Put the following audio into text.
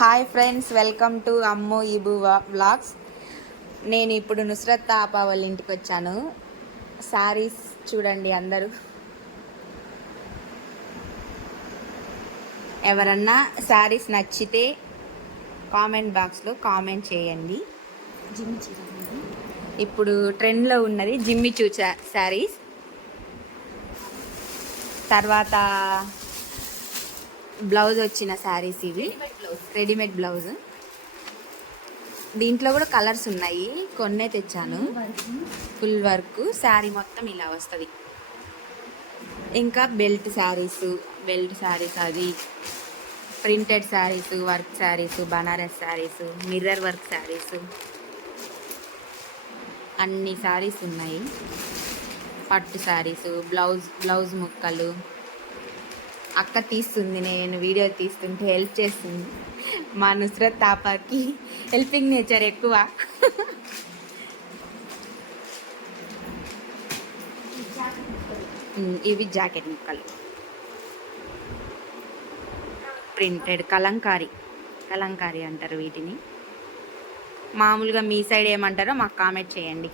Hi friends, welcome to Ammu ఈబు vlogs. నేను ఇప్పుడు నుస్రత్ తాపా వాళ్ళ ఇంటికి వచ్చాను. శారీస్ చూడండి అందరూ. ఎవరన్నా శారీస్ నచ్చితే కామెంట్ బాక్స్లో కామెంట్ చేయండి. ఇప్పుడు ట్రెండ్లో ఉన్నది జిమ్మి చూ శారీస్. తర్వాత బ్లౌజ్ వచ్చిన శారీస్ ఇవి, రెడీమేడ్ బ్లౌజ్. దీంట్లో కూడా కలర్స్ ఉన్నాయి, కొన్నే తెచ్చాను. ఫుల్ వర్క్ శారీ మొత్తం ఇలా వస్తుంది. ఇంకా బెల్ట్ శారీస్, అది printed saris, work saris, Banaras saris, mirror work saris, అన్ని శారీస్ ఉన్నాయి. పట్టు శారీస్, బ్లౌజ్ ముక్కలు. అక్క తీస్తుంది, నేను వీడియో తీస్తుంటే హెల్ప్ చేస్తుంది. మా నుస్రత్ తాపాకి హెల్పింగ్ నేచర్ ఎక్కువ. ఇవి జాకెట్ ముక్కలు, ప్రింటెడ్ కలంకారీ అంటారు వీటిని. మామూలుగా మీ సైడ్ ఏమంటారో మాకు కామెంట్ చేయండి.